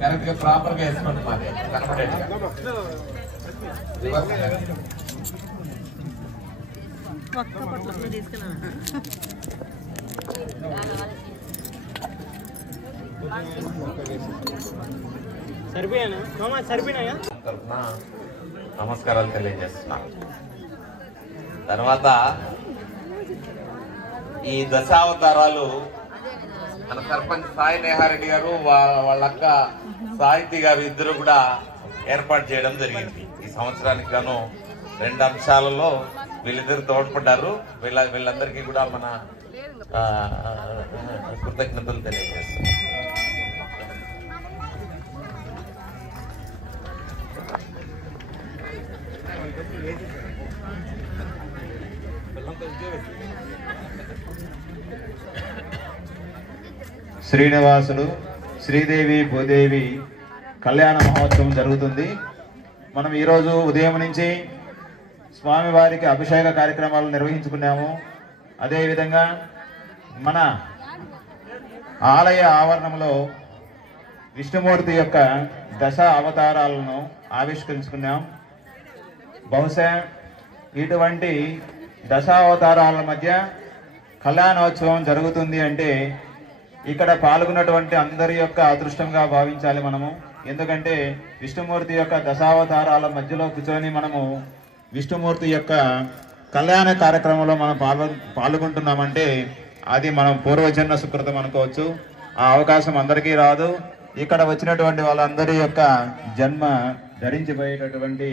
కరెక్ట్గా ప్రాపర్గా వేసుకోండి మాది కనపడేట్టుగా. తరఫున నమస్కారాలు తెలియజేస్తున్నా. తర్వాత ఈ దశావతారాలు మన సర్పంచ్ సాయి నేహారెడ్డి గారు వాళ్ళ అక్క సాహితీ గారు ఇద్దరు కూడా ఏర్పాటు చేయడం జరిగింది. ఈ సంవత్సరానికి గాను 2 అంశాలలో వీళ్ళిద్దరు తోడ్పడ్డారు. వీళ్ళందరికీ కూడా మన కృతజ్ఞతలు తెలియజేస్తున్నాం. శ్రీనివాసులు శ్రీదేవి భూదేవి కళ్యాణ మహోత్సవం జరుగుతుంది. మనం ఈరోజు ఉదయం నుంచి స్వామివారికి అభిషేక కార్యక్రమాలు నిర్వహించుకున్నాము. అదేవిధంగా మన ఆలయ ఆవరణంలో విష్ణుమూర్తి యొక్క దశ అవతారాలను ఆవిష్కరించుకున్నాం. బహుశా ఇటువంటి దశావతారాల మధ్య కళ్యాణోత్సవం జరుగుతుంది అంటే ఇక్కడ పాల్గొన్నటువంటి అందరి యొక్క అదృష్టంగా భావించాలి మనము. ఎందుకంటే విష్ణుమూర్తి యొక్క దశావతారాల మధ్యలో కూర్చొని మనము విష్ణుమూర్తి యొక్క కళ్యాణ కార్యక్రమంలో మనం పాల్గొంటున్నామంటే అది మనం పూర్వజన్మ సుకృతం అనుకోవచ్చు. ఆ అవకాశం అందరికీ రాదు. ఇక్కడ వచ్చినటువంటి వాళ్ళందరి యొక్క జన్మ ధరించిపోయేటటువంటి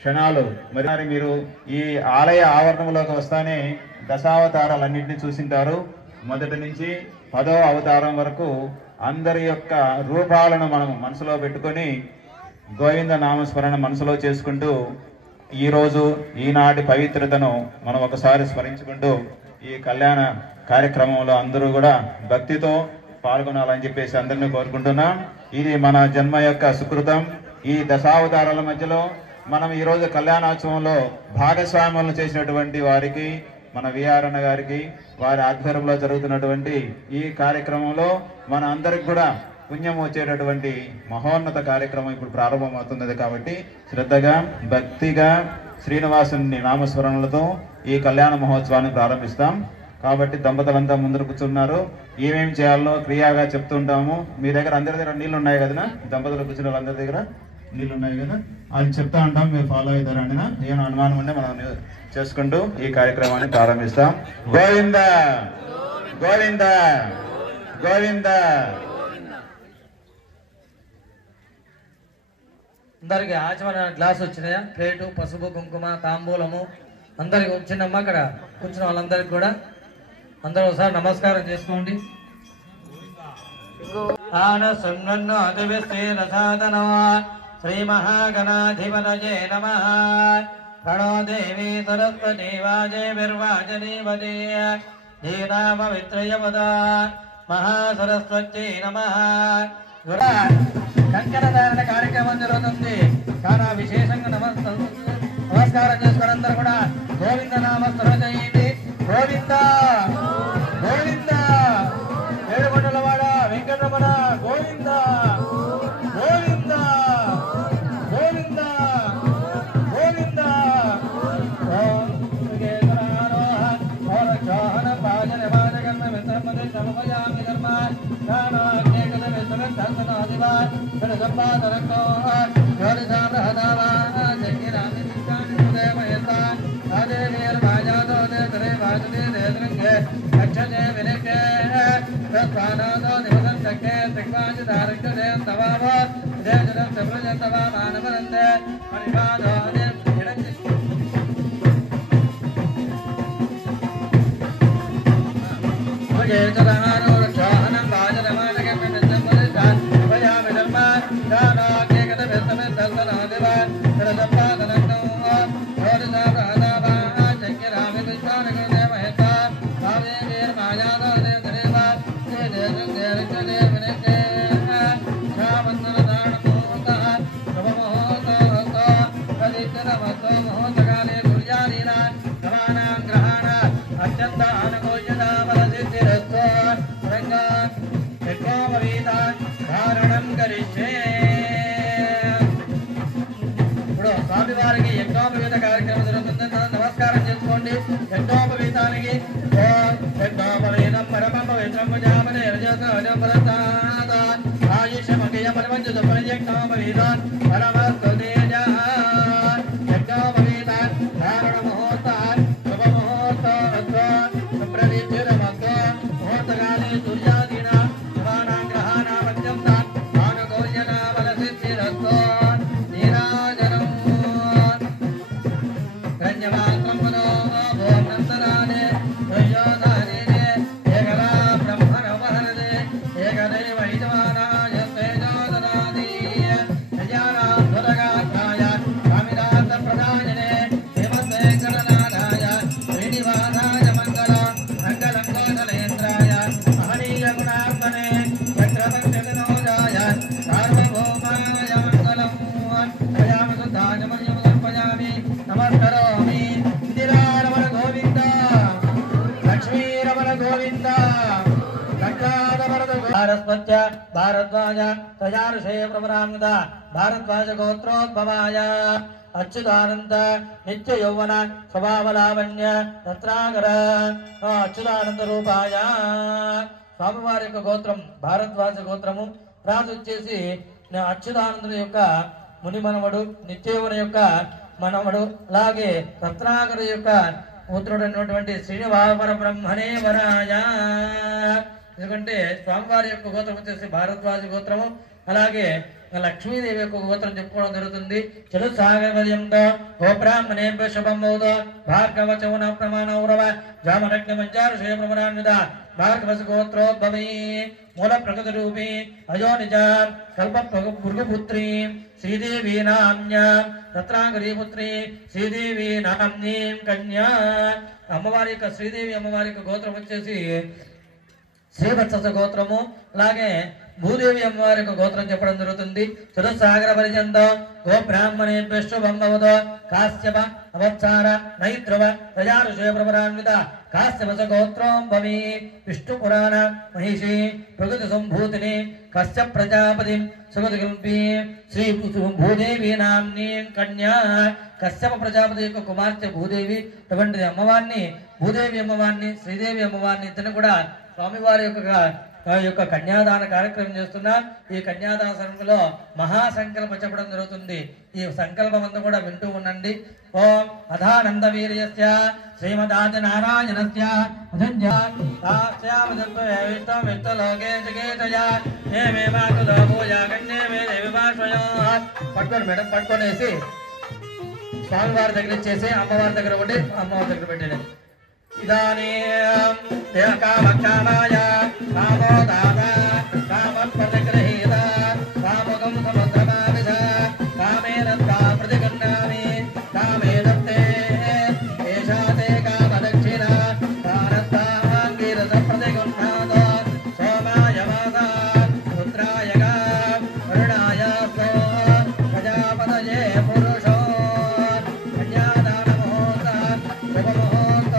క్షణాలు. మరి మీరు ఈ ఆలయ ఆవరణంలోకి వస్తానే దశావతారాలన్నింటినీ చూసింటారు. మొదటి నుంచి 10వ అవతారం వరకు అందరి యొక్క రూపాలను మనం మనసులో పెట్టుకొని గోవింద నామస్మరణ మనసులో చేసుకుంటూ ఈరోజు ఈనాటి పవిత్రతను మనం ఒకసారి స్మరించుకుంటూ ఈ కళ్యాణ కార్యక్రమంలో అందరూ కూడా భక్తితో పాల్గొనాలని చెప్పేసి అందరినీ కోరుకుంటున్నాం. ఇది మన జన్మ యొక్క సుకృతం. ఈ దశావతారాల మధ్యలో మనం ఈరోజు కళ్యాణోత్సవంలో భాగస్వామ్యాలను చేసినటువంటి వారికి, మన విఆర్ఎన్ గారికి, వారి ఆధ్వర్యంలో జరుగుతున్నటువంటి ఈ కార్యక్రమంలో మన అందరికి కూడా పుణ్యం వచ్చేటటువంటి మహోన్నత కార్యక్రమం ఇప్పుడు ప్రారంభమవుతున్నది. కాబట్టి శ్రద్ధగా భక్తిగా శ్రీనివాసుని నామస్మరణలతో ఈ కళ్యాణ మహోత్సవాన్ని ప్రారంభిస్తాం. కాబట్టి దంపతులంతా ముందర కూర్చున్నారు. ఏమేమి చేయాలో క్రియాగా చెప్తుంటాము. మీ దగ్గర అందరి దగ్గర నీళ్ళు ఉన్నాయి కదా, దంపతులు కూర్చున్న వాళ్ళందరి దగ్గర నీళ్ళు ఉన్నాయి కదా, అది చెప్తా ఉంటాం. మీరు ఫాలో అవుతారండి. ఏమైనా అనుమానం ఉంటే మనం చేసుకుంటూ ఈ కార్యక్రమాన్ని ప్రారంభిస్తాం. గోవింద గోవింద గోవింద. అందరికి ఆచమన గ్లాస్ వచ్చినాయా? ప్లేటు, పసుపు, కుంకుమ, తాంబూలము అందరికి వచ్చిందమ్మా. అక్కడ కూర్చున్న వాళ్ళందరికి కూడా అందరూ ఒకసారి నమస్కారం చేసుకోండి. శ్రీ మహాగణాధిపతయే నమః. ప్రణో దేవీ సరస్వతి వాజేర్వాజనీవదే ధీనామవిత్రయపద మహాసరస్వత్యై నమః. కంకణధారణ కార్యక్రమం జరుగుతుంది. చాలా విశేషంగా నమస్కారం చేసుకుని అందరూ కూడా గోవింద నామస్మరణ చేయండి. గోవింద గోవింద ఏడుకొండలవాడ వెంకటరమణ గోవింద గోవింద గోవింద గోవింద. ఇప్పుడు స్వామివారికి యజ్ఞోపవీత కార్యక్రమం జరుగుతుంది. నమస్కారం చేసుకోండి. యజ్ఞోపవీతానికి యజ్ఞోపవీతం పరమ పవిత్రం ఆయుష్యమయజ్ఞోపవీత పరమస్తేజ యజ్ఞోపవీత ధారణ ముహూర్త శుభ ముహూర్త సంప్రదిమస్త ముహూర్తకాలే సూర్యాదీన గ్రహాణామత్యంతా ఆనుకూల్యనామలసిద్ధిరస్తో నీరాజనం ధన్యవాదం మనో భోనందనానే త్రయోదానే ఏకలా బ్రహ్మణవహరదే ఏకదైవ యజమానాయ తేజోదనాది యజానాధురగాయ స్వామినాథ ప్రదాయనే హేమంతే గణనాథాయ శ్రీనివాసాయ మంగళ మంగళం గోధలేంద్రాయ మహనీయ గుణార్పణే చక్రవర్తినోజాయ సార్వభౌమాయ మంగళం ప్రజామసుద్ధాయ మర్యం సమర్పయామి నమస్కరోమి ఇందిరారమణ గోవింద లక్ష్మీరమణ గోవింద భారద్వాజ భారద్వాజ తయారుషే ప్రవరాంగద భారద్వాజ గోత్రోద్భవాయ అచ్యుతానంద నిత్య యౌవన స్వభావలావణ్య రత్నాకర అచ్యుతానంద రూపాయ స్వామివారి యొక్క గోత్రం భారద్వాజ గోత్రము. రాజు వచ్చేసి అచ్యుతానందుని యొక్క ముని మనవడు, నిత్యయౌవన యొక్క మనవడు, అలాగే రత్నాకర యొక్క పుత్రుడు అయినటువంటి శ్రీనివాస బ్రహ్మణే వరాయ. ఎందుకంటే స్వామివారి యొక్క గోత్రం వచ్చేసి భారద్వాజ గోత్రము, అలాగే లక్ష్మీదేవి యొక్క గోత్రం చెప్పుకోవడం జరుగుతుంది. చలు సాగర్యంతో గోబ్రాహ్మణేభ్య శుభం మౌదో భార్గవ చౌన ప్రమాణౌరవ జామరగ్న మంచారుషయ ప్రమరాన్విత భార్గవస్ గోత్రోద్భవీ మూల ప్రగతి రూపీ అయో నిజ కల్ప భృగుపుత్రీ శ్రీదేవి నామ్య రత్నాకరీ పుత్రి శ్రీదేవి నామ్నీ కన్యా. అమ్మవారి యొక్క శ్రీదేవి అమ్మవారి యొక్క గోత్రం వచ్చేసి శ్రీవత్స గోత్రము, అలాగే భూదేవి అమ్మవారి యొక్క గోత్రం చెప్పడం జరుగుతుంది. చతుస్సాగర పరిచందో గో బ్రాహ్మణేభ్య శుభంభవతో కాశ్యప అవత్సార నైద్రవ ప్రజారుషే ప్రవరాన్విత కాశ్యప గోత్రం భవి విష్ణు పురాణ మహిషి ప్రకృతి సంభూతిని కశ్యప ప్రజాపతి సుగతికల్పి శ్రీ భూదేవి నామ్ని కన్యా. కశ్యప ప్రజాపతి యొక్క కుమార్తె భూదేవి. అటువంటి అమ్మవారిని భూదేవి అమ్మవారిని శ్రీదేవి అమ్మవారిని ఇద్దరు కూడా స్వామివారి యొక్క కన్యాదాన కార్యక్రమం చేస్తున్నా. ఈ కన్యాదాన సమయంలో మహాసంకల్పం చెప్పడం జరుగుతుంది. ఈ సంకల్పం అంతా కూడా వింటూ ఉండండి. ఓం అధానంద వీర్యస్య శ్రీమదాది నారాయణస్య పట్టుకోండి మేడం, పట్టుకొనేసి స్వామివారి దగ్గర ఇచ్చేసి అమ్మవారి దగ్గర ఉండి అమ్మవారి దగ్గర పెట్టండి. ఇదానీం దేవకామక్షామాయ కామోదాత కామత్పరిగృహీత కామకం సముద్రమావిధ కామేన త్వా ప్రతిగృహ్ణామి కామేనత్తే ఏషా తే కామదక్షిణ భారతాంగిరస ప్రతిగృహ్ణాత సోమాయ వాస రుద్రాయ వరుణాయ సో ప్రజాపతయే పురుషో కన్యాదాన ముహూర్త శుభ ముహూర్త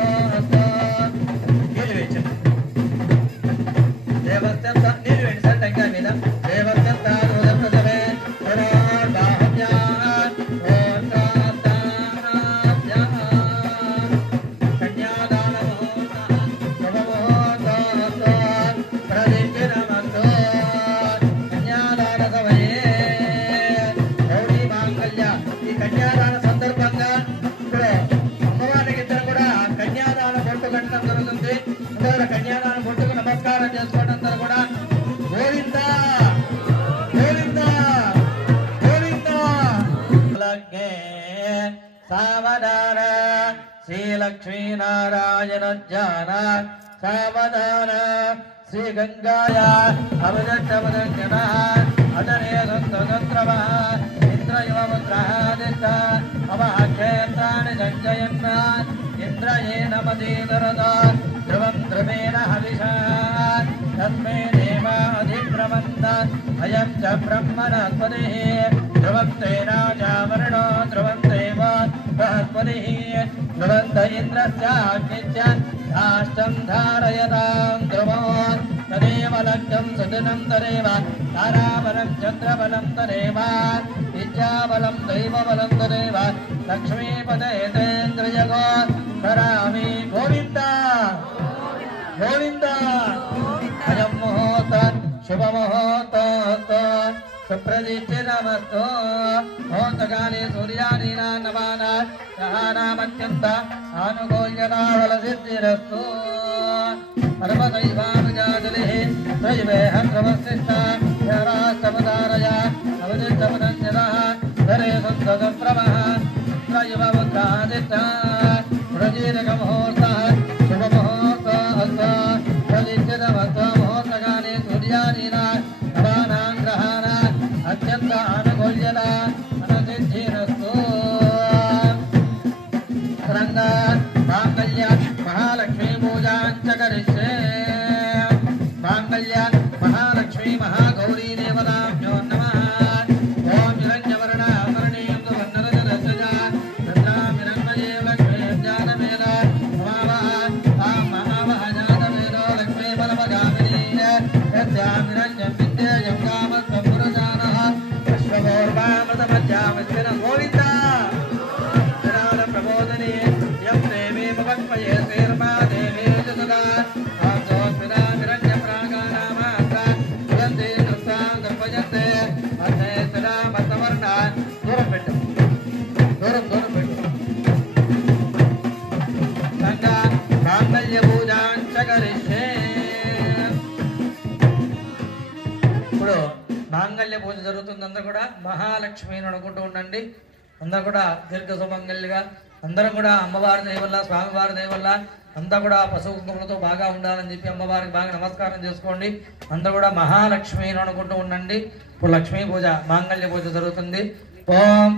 కన్యాదానం బొట్టుకు నమస్కారం చేసుకోండి. అందరూ కూడా గోవింద గోవింద గోవింద. సావధాన శ్రీలక్ష్మీనారాయణ జ్ఞాన సావధాన శ్రీ గంగాయ అవదత్తమదజ్ఞన అదనే సంతద్రవ ఇంద్రయువముద్రాదిష్ట అవహక్షేత్రాన్ని సంజయన్న ఇంద్రయేణ మదీధరద ధ్రువం ధ్రువేణ హవిషా తస్మే దేవాధిబ్రవంత అయం చ బ్రహ్మణస్పతిః ధ్రువం తేనాజావరుణో ధ్రువం దేవ బృహస్పతిః ధ్రువం ద ఇంద్రస్యాగ్నిశ్చ राष्ट्रं धारयतां ध्रुवं तदेव लक्ष्यं सुदिनं तदेव ताराबलं चन्द्रबलं तदेव विद्याबलं दैवबलं तदेव लक्ष्मीपदे तेन्द्रजगो धरामि गोविन्द गोविन्द अयं मुहूर्त शुभमुहूर्त सुप्रदिष्टिनमस्तु मुहूर्तकाले सूर्यादीनां नवानां ग्रहाणामत्यन्त आनुकूल्यता फलसिद्धिरस्तु पर्वतैवानुजाजलिः त्रयवेहन्द्रवस्तिष्ठा ध्यारास्तपदारया अवदिष्टपदञ्जलः धरे सुन्दरप्रभः त्रयवमुद्रादिष्टा प्रजीरकमुहूर्तः शुभमुहूर्तः फलिष्टिनमस्तु मुहूर्तकाले सूर्यादीनां नवानां ग्रहाणाम् अत्यन्त आनुकूल्यता फलसिद्धिरस्तु रंगा मांगल्य महालक्ष्मी पूजां च करिष्ये मांगल्य महालक्ष्मी महागौरी देवताभ्यो नमः ओम हिरण्यवर्णाभरणीं सुवर्णरजतस्रजा रत्नामिरण्मयीं लक्ष्मीं जानमेद तां महावह जानमेदो लक्ष्मी परमगामिनी यस्यां हिरण्यं विद्येयं कामस्तं पुरजानः अश्वगौर्वामृतमध्यामस्मिन् गोविन्द प्रबोधने यं देवी भवत्मये श्रीर्मा देवी सदा आसोस्मिना हिरण्यप्रागानामात्रा सुगन्धे नृत्तां गर्भजन्ते अग्ने सदा मत्तवर्णा दूरं పెట్టు गंगा मांगल्य पूजां च करिष्ये ఇప్పుడు మాంగళ్య పూజ జరుగుతుంది అందరూ కూడా మహాలక్ష్మిని అనుకుంటూ ఉండండి అందరూ కూడా దీర్ఘ సుమంగళ్యగా అందరం కూడా అమ్మవారి దయ వల్ల స్వామివారి దయ వల్ల అంతా కూడా పశువు కుంకుమలతో బాగా ఉండాలని చెప్పి అమ్మవారికి బాగా నమస్కారం చేసుకోండి అందరూ కూడా మహాలక్ష్మిని అనుకుంటూ ఉండండి ఇప్పుడు లక్ష్మీ పూజ మాంగళ్య పూజ జరుగుతుంది ఓం